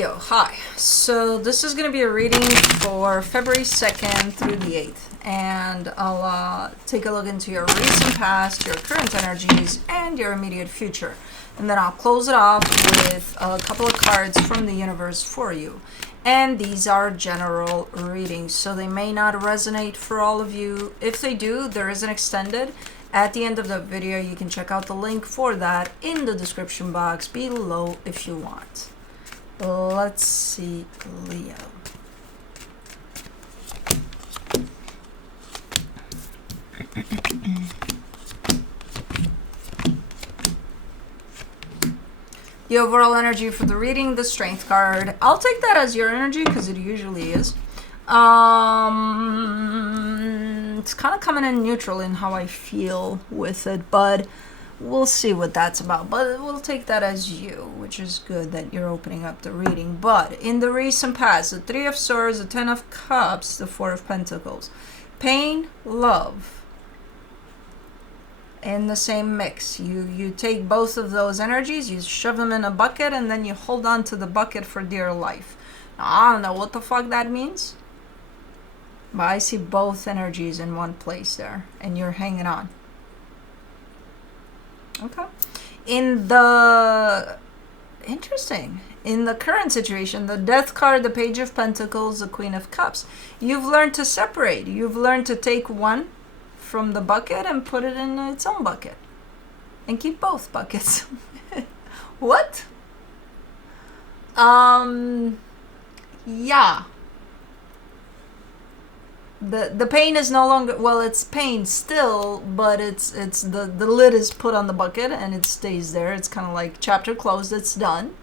Leo, hi. So this is going to be a reading for February 2nd through the 8th. And I'll take a look into your recent past, your current energies, and your immediate future. And then I'll close it off with a couple of cards from the universe for you. And these are general readings, so they may not resonate for all of you. If they do, there is an extended. At the end of the video, you can check out the link for that in the description box below if you want. Let's see, Leo. The overall energy for the reading, the Strength card. I'll take that as your energy because it usually is. It's kind of coming in neutral in how I feel with it, but we'll see what that's about. But we'll take that as you, which is good that you're opening up the reading. But in the recent past, the Three of Swords, the Ten of Cups, the Four of Pentacles. Pain, love. In the same mix. You take both of those energies, you shove them in a bucket, and then you hold on to the bucket for dear life. Now, I don't know what the fuck that means, but I see both energies in one place there, and you're hanging on. Okay. In the current situation, the Death card, the Page of Pentacles, the Queen of Cups, you've learned to separate. You've learned to take one from the bucket and put it in its own bucket and keep both buckets. What? Yeah. The pain is no longer, well, it's pain still, but it's the lid is put on the bucket and it stays there. It's kind of like chapter closed, it's done.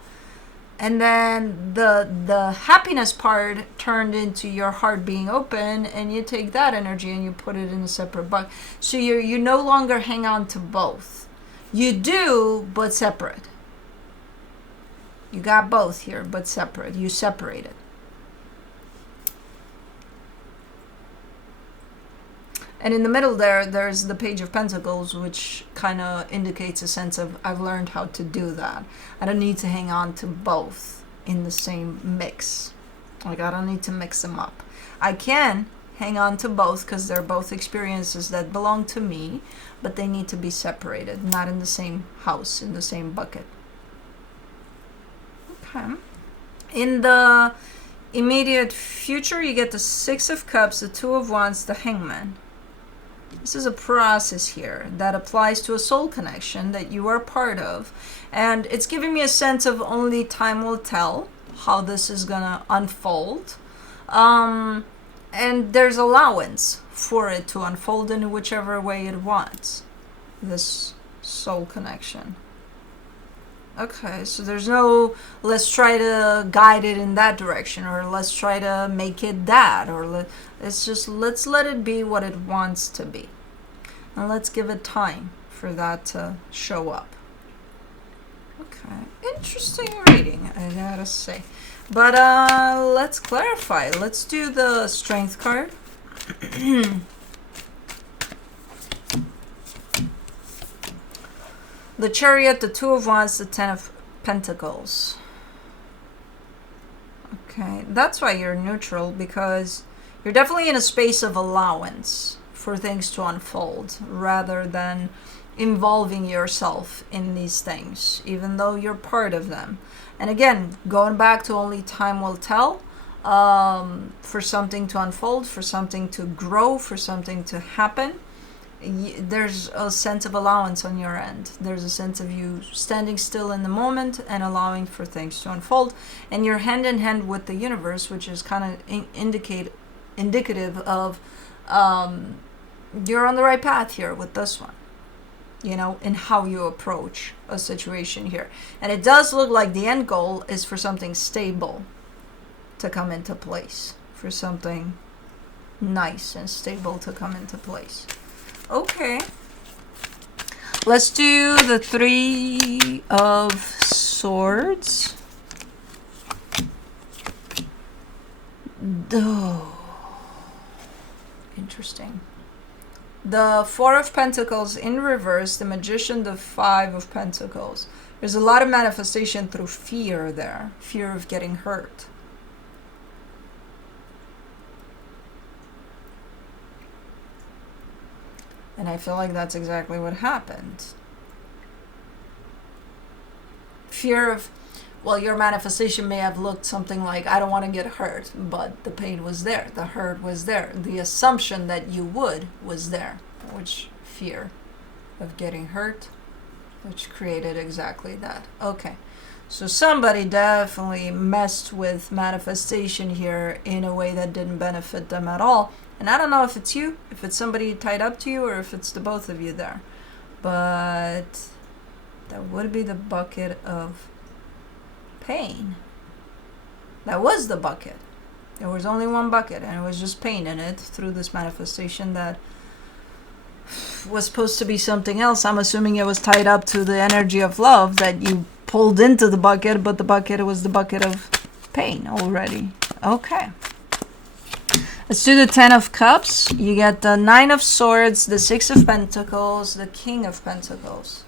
And then the happiness part turned into your heart being open, and you take that energy and you put it in a separate bucket. So you no longer hang on to both. You do, but separate. You got both here, but separate. You separate it. And in the middle there's the Page of Pentacles, which kind of indicates a sense of, I've learned how to do that. I don't need to hang on to both in the same mix. Like, I don't need to mix them up. I can hang on to both because they're both experiences that belong to me, but they need to be separated, not in the same house, in the same bucket. Okay. In the immediate future, you get the Six of Cups, the Two of Wands, the Hangman. This is a process here that applies to a soul connection that you are part of. And it's giving me a sense of only time will tell how this is going to unfold. And there's allowance for it to unfold in whichever way it wants, this soul connection. Okay, so there's no, let's try to guide it in that direction, or let's try to make it that, or let's let it be what it wants to be. And let's give it time for that to show up. Okay, interesting reading, I gotta say. But let's clarify. Let's do the Strength card. The Chariot, the Two of Wands, the Ten of Pentacles. Okay, that's why you're neutral, because you're definitely in a space of allowance for things to unfold rather than involving yourself in these things, even though you're part of them. And again, going back to only time will tell, for something to unfold, for something to grow, for something to happen. There's a sense of allowance on your end. There's a sense of you standing still in the moment and allowing for things to unfold. And you're hand in hand with the universe, which is kind of indicative of you're on the right path here with this one, you know, in how you approach a situation here. And it does look like the end goal is for something stable to come into place, for something nice and stable to come into place. Okay, let's do the Three of Swords. Oh, interesting. The Four of Pentacles in reverse, the Magician, the Five of Pentacles. There's a lot of manifestation through fear there. Fear of getting hurt. And I feel like that's exactly what happened. Fear of, well, your manifestation may have looked something like, I don't want to get hurt, but the pain was there, the hurt was there, the assumption that you would was there, which fear of getting hurt, which created exactly that. Okay, so somebody definitely messed with manifestation here in a way that didn't benefit them at all. And I don't know if it's you, if it's somebody tied up to you, or if it's the both of you there. But that would be the bucket of pain. That was the bucket. There was only one bucket, and it was just pain in it through this manifestation that was supposed to be something else. I'm assuming it was tied up to the energy of love that you pulled into the bucket, but the bucket was the bucket of pain already. Okay. Let's do the 10 of Cups. You get the 9 of Swords, the 6 of Pentacles, the King of Pentacles.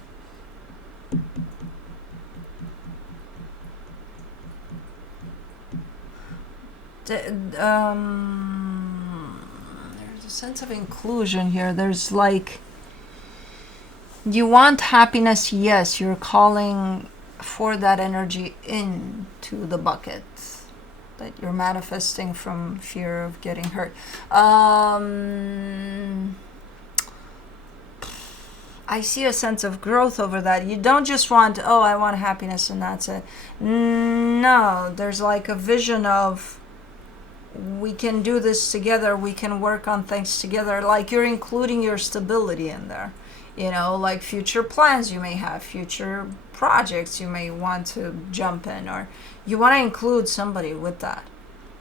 There's a sense of inclusion here. There's like, you want happiness, yes, you're calling for that energy into the bucket that you're manifesting from fear of getting hurt. I see a sense of growth over that. You don't just want, oh, I want happiness and that's it. No, there's like a vision of, we can do this together, we can work on things together. Like you're including your stability in there. You know, like future plans you may have, future projects you may want to jump in, or you want to include somebody with that.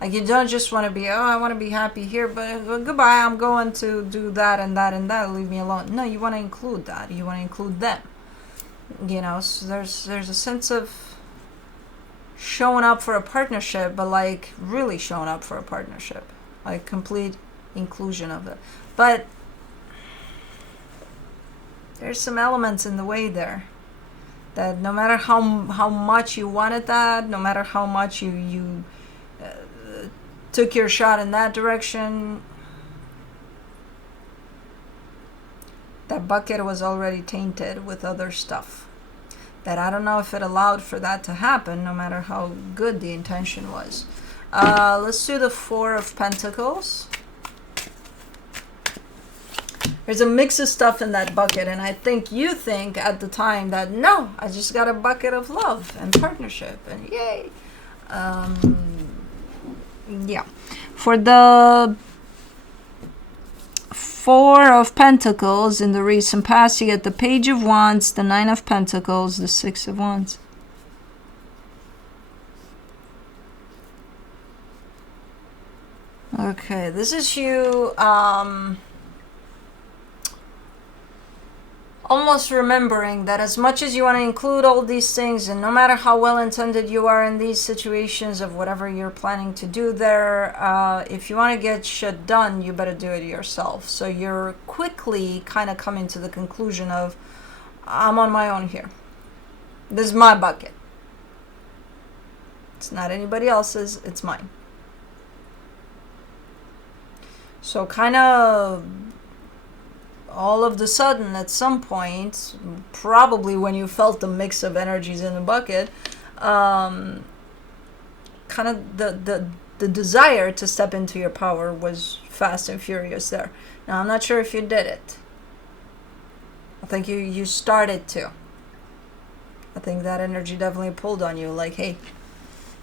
Like you don't just want to be, oh, I want to be happy here, but goodbye, I'm going to do that and that and that, leave me alone. No, you want to include that. You want to include them. You know, so there's a sense of showing up for a partnership, but like really showing up for a partnership. Like complete inclusion of it. But there's some elements in the way there that no matter how much you wanted that, no matter how much you took your shot in that direction, that bucket was already tainted with other stuff. That I don't know if it allowed for that to happen, no matter how good the intention was. Let's do the 4 of Pentacles. There's a mix of stuff in that bucket, and I think you think at the time that, no, I just got a bucket of love and partnership, and yay. Yeah. For the 4 of Pentacles in the recent past, you get the Page of Wands, the 9 of Pentacles, the 6 of Wands. Okay, this is you almost remembering that as much as you want to include all these things, and no matter how well intended you are in these situations of whatever you're planning to do there, if you want to get shit done, you better do it yourself. So you're quickly kind of coming to the conclusion of, I'm on my own here. This is my bucket. It's not anybody else's, it's mine. So kind of all of the sudden, at some point, probably when you felt the mix of energies in the bucket, kind of the desire to step into your power was fast and furious there. Now, I'm not sure if you did it. I think you started to. I think that energy definitely pulled on you, like, hey,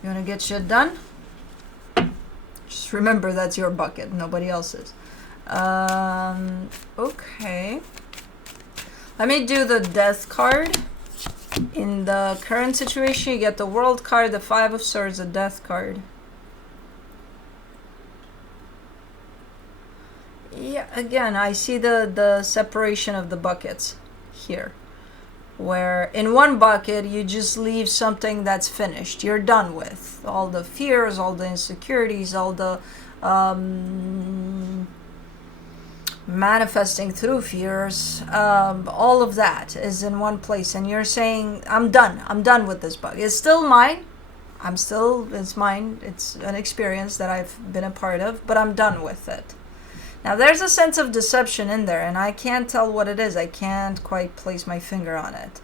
you want to get shit done? Just remember that's your bucket, nobody else's. Okay. Let me do the Death card. In the current situation, you get the World card, the 5 of Swords, the Death card. Yeah, again, I see the separation of the buckets here. Where in one bucket, you just leave something that's finished. You're done with. All the fears, all the insecurities, all the manifesting through fears, all of that is in one place, and you're saying, I'm done with this bug. It's still mine. It's mine. It's an experience that I've been a part of, but I'm done with it. Now there's a sense of deception in there, and I can't tell what it is. I can't quite place my finger on it,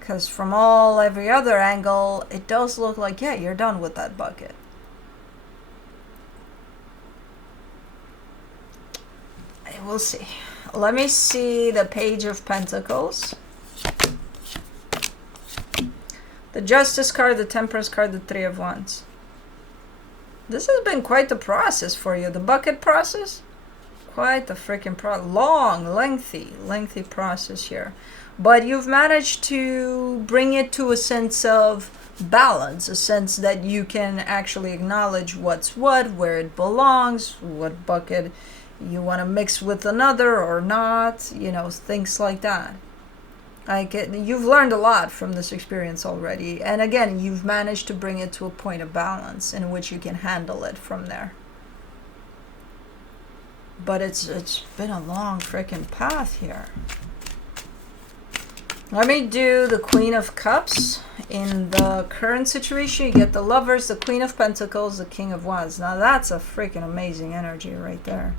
because from every other angle, it does look like, yeah, you're done with that bucket. We'll see. Let me see the Page of Pentacles, the Justice card, the Temperance card, the Three of Wands. This has been quite the process for you. The bucket process, quite the freaking long, lengthy process here. But you've managed to bring it to a sense of balance, a sense that you can actually acknowledge what's what, where it belongs, what bucket you want to mix with another or not, things like that. You've learned a lot from this experience already, and again, you've managed to bring it to a point of balance in which you can handle it from there. But it's been a long freaking path here. Let me do the Queen of Cups. In the current situation, you get the Lovers, the Queen of Pentacles, the King of Wands. Now that's a freaking amazing energy right there.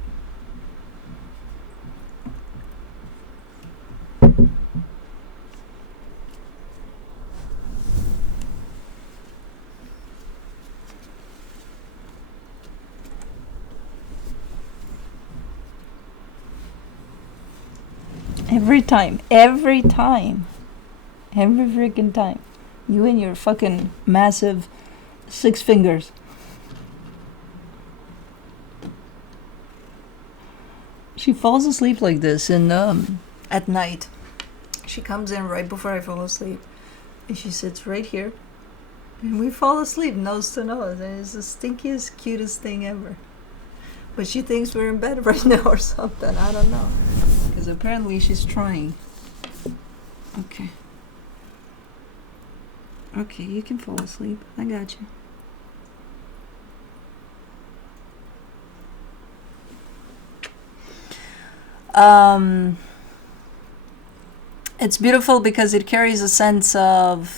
Every freaking time. You and your fucking massive 6 fingers. She falls asleep like this, and at night, she comes in right before I fall asleep, and she sits right here, and we fall asleep nose to nose, and it's the stinkiest, cutest thing ever. But she thinks we're in bed right now or something. I don't know. Because apparently she's trying. Okay. Okay, you can fall asleep. I got you. It's beautiful because it carries a sense of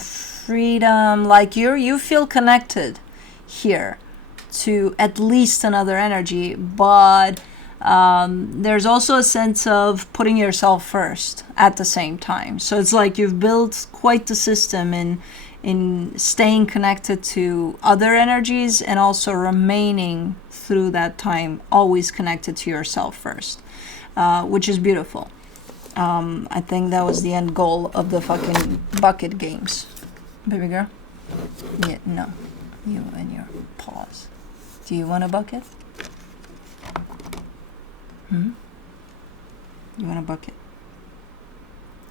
freedom. Like you feel connected here to at least another energy, but there's also a sense of putting yourself first at the same time. So it's like you've built quite the system in staying connected to other energies and also remaining through that time always connected to yourself first, which is beautiful. I think that was the end goal of the fucking bucket games. Baby girl? Yeah, no. You and your paws. Do you want a bucket? You want a bucket?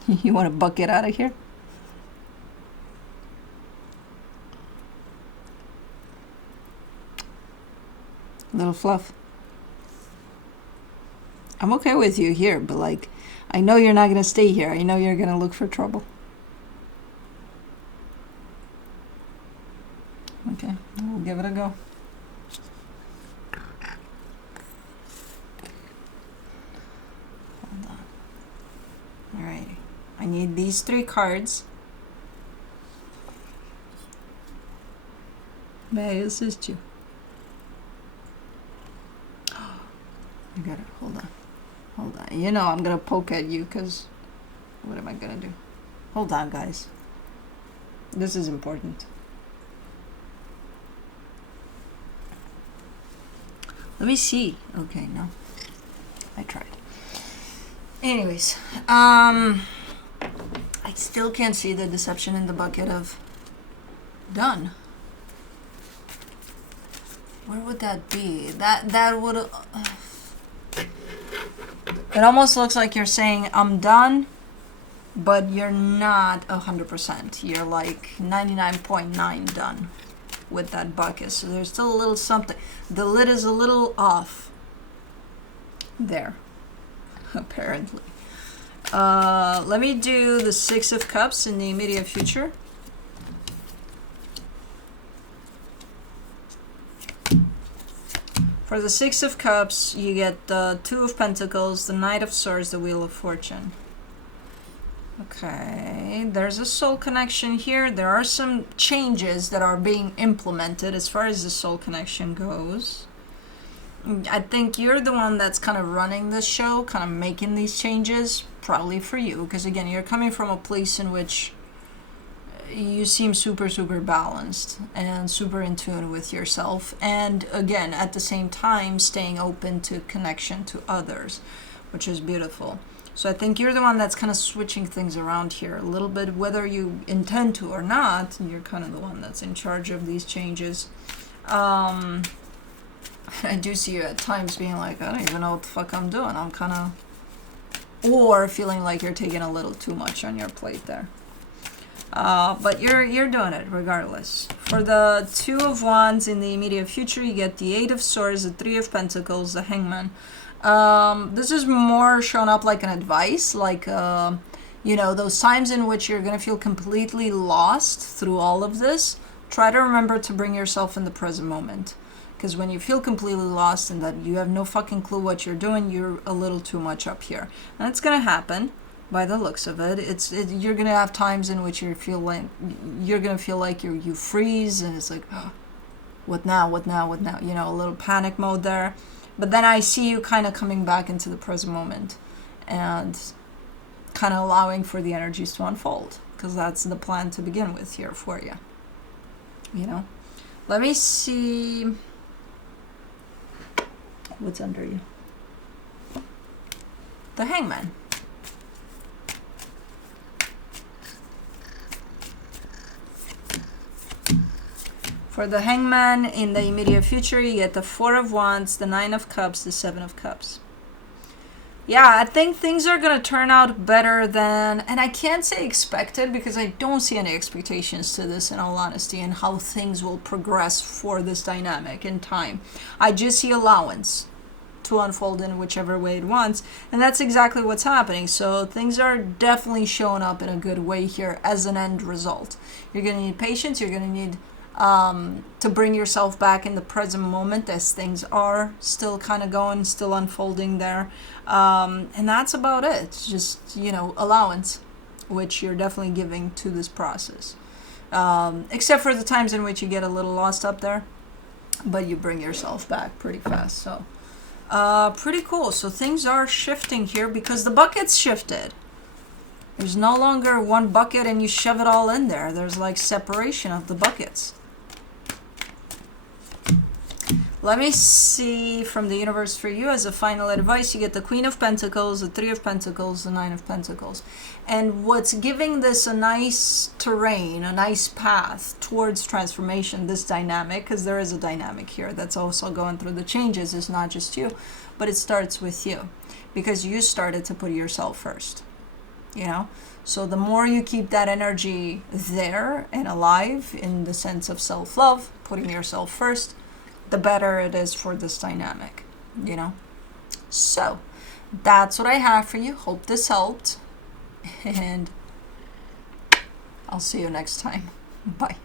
You want a bucket out of here? Little fluff. I'm okay with you here, but like, I know you're not gonna stay here. I know you're gonna look for trouble. Okay, we'll give it a go. Hold on. Alright. I need these 3 cards. May I assist you? I got it. Hold on. Hold on. You know I'm gonna poke at you because what am I gonna do? Hold on, guys. This is important. Let me see. Okay, no. I tried. Anyways, I still can't see the deception in the bucket of done. Where would that be? That would... it almost looks like you're saying, I'm done, but you're not 100%. You're like 99.9 done with that bucket. So there's still a little something. The lid is a little off there, apparently. Let me do the 6 of Cups in the immediate future. For the Six of Cups, you get the Two of Pentacles, the Knight of Swords, the Wheel of Fortune. Okay, there's a soul connection here. There are some changes that are being implemented as far as the soul connection goes. I think you're the one that's kind of running this show, kind of making these changes, probably for you. Because again, you're coming from a place in which you seem super, super balanced and super in tune with yourself. And again, at the same time, staying open to connection to others, which is beautiful. So I think you're the one that's kind of switching things around here a little bit, whether you intend to or not. You're kind of the one that's in charge of these changes. I do see you at times being like, I don't even know what the fuck I'm doing. I'm kind of, or feeling like you're taking a little too much on your plate there. But you're doing it regardless. For the Two of Wands in the immediate future, you get the Eight of Swords, the Three of Pentacles, the Hangman. This is more shown up like an advice, like, you know, those times in which you're going to feel completely lost through all of this. Try to remember to bring yourself in the present moment. Because when you feel completely lost and that you have no fucking clue what you're doing, you're a little too much up here. And it's going to happen by the looks of it. You're going to have times in which you're going to feel like you freeze and it's like, oh, what now, what now, what now? You know, a little panic mode there. But then I see you kind of coming back into the present moment and kind of allowing for the energies to unfold, because that's the plan to begin with here for you. You know, let me see what's under you. The Hangman. For the Hangman in the immediate future, you get the Four of Wands, the Nine of Cups, the Seven of Cups. Yeah, I think things are going to turn out better than, and I can't say expected because I don't see any expectations to this in all honesty and how things will progress for this dynamic in time. I just see allowance to unfold in whichever way it wants, and that's exactly what's happening. So things are definitely showing up in a good way here as an end result. You're going to need patience, you're going to need to bring yourself back in the present moment as things are still kind of going, still unfolding there. And that's about it. It's just, you know, allowance, which you're definitely giving to this process. Except for the times in which you get a little lost up there, but you bring yourself back pretty fast. So pretty cool. So things are shifting here because the bucket's shifted. There's no longer one bucket and you shove it all in there. There's like separation of the buckets. Let me see from the universe for you as a final advice. You get the Queen of Pentacles, the Three of Pentacles, the Nine of Pentacles. And what's giving this a nice terrain, a nice path towards transformation, this dynamic, because there is a dynamic here that's also going through the changes. It's not just you, but it starts with you because you started to put yourself first. You know, so the more you keep that energy there and alive in the sense of self-love, putting yourself first, the better it is for this dynamic, you know. So that's what I have for you. Hope this helped, and I'll see you next time. Bye.